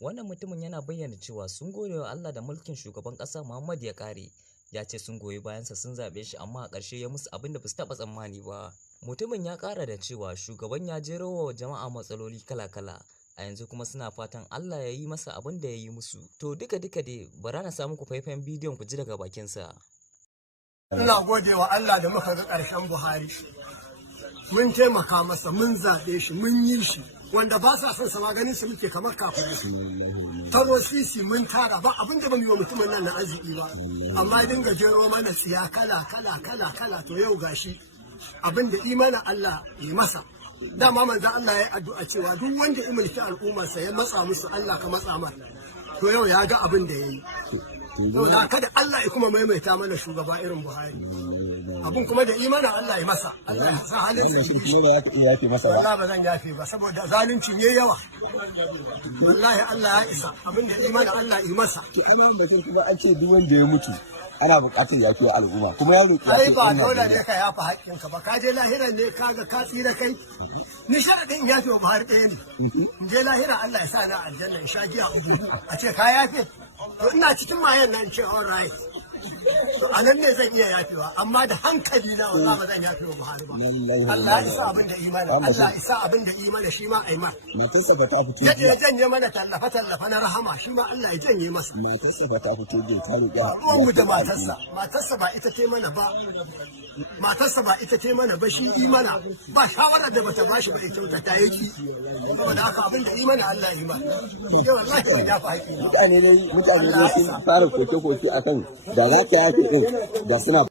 Wannan mutumin yana bayyana cewa sun gode wa Allah da mulkin shugaban ƙasa Muhammadu ya ƙare. Ya ce sun goyi bayansa sun zaɓe shi amma a ƙarshe ya musu abin da ba su taɓa tsammani ba. Mutumin ya ƙara da cewa shugaban ya jero wa jama'a matsaloli kala-kala. A yanzu kuma suna fatan Allah ya yi masa abin da ya yi musu. To duka-duka dai bara na samu ku faifayen bidiyon ku ji daga bakinsa. Ina gode wa Allah da muka ga ƙarshen Buhari. Mun taimaka masa, mun zaɓe shi, mun yi shi. Wanda ba sa son sama ganin su muke kamar kafin taro sisi mun tara ba abin da ba mu yi wa mutumin nan na arziki ba, amma dinga jero mana tsiya kala to yau gashi abin da imanin Allah yi masa. Dama manzo Allah ya yi addu'a cewa duk wanda ya mulki al'ummarsa ya matsa musu Allah ka matsa mar, to yau ya ga abin da ya yi. Saboda kada Allah ya kuma maimaita mana shugaba irin Buhari. Abun kuma da imanin Allah ya masa, Allah ya sa halin sa shi kuma ba za ka iya yafe masa ba. Allah ba zan yafe ba saboda zalunci ne yawa. Wallahi Allah ya isa, abin da imanin Allah ya masa. To kana mutum kuma an ce duk wanda ya mutu ana buƙatar yafi wa al'umma kuma ya roƙi ai ba dole ne ka yafa haƙƙinka ba, ka je lahira ne kaga ka tsira kai. Ni sharadin yafe wa Buhari ɗaya ne. In je lahira Allah ya sa na aljanna in sha giya a ce ka yafe. To ina cikin mayan nan ce all right. A nan ne zan iya yafewa amma da hankali na wallahi ba zan yafe wa Buhari ba. Allah ya isa abin da imani, Allah ya isa abin da imani shi ma aimar. Matarsa ba ta fito Yadda ya janye mana tallafa na rahama shi ma Allah ya janye masa. Matarsa ba ta fito da ta roƙi ruwan mu da matarsa ba ita ce mana ba. Matarsa ba ita ce mana ba, shi imana ba shawarar da bata bashi ba ita ta yaki. Saboda haka abin da imani Allah ya yi ma. Yau wallahi ban dafa haƙi. mutane dai sun fara koke-koke akan da za ka yafe din da suna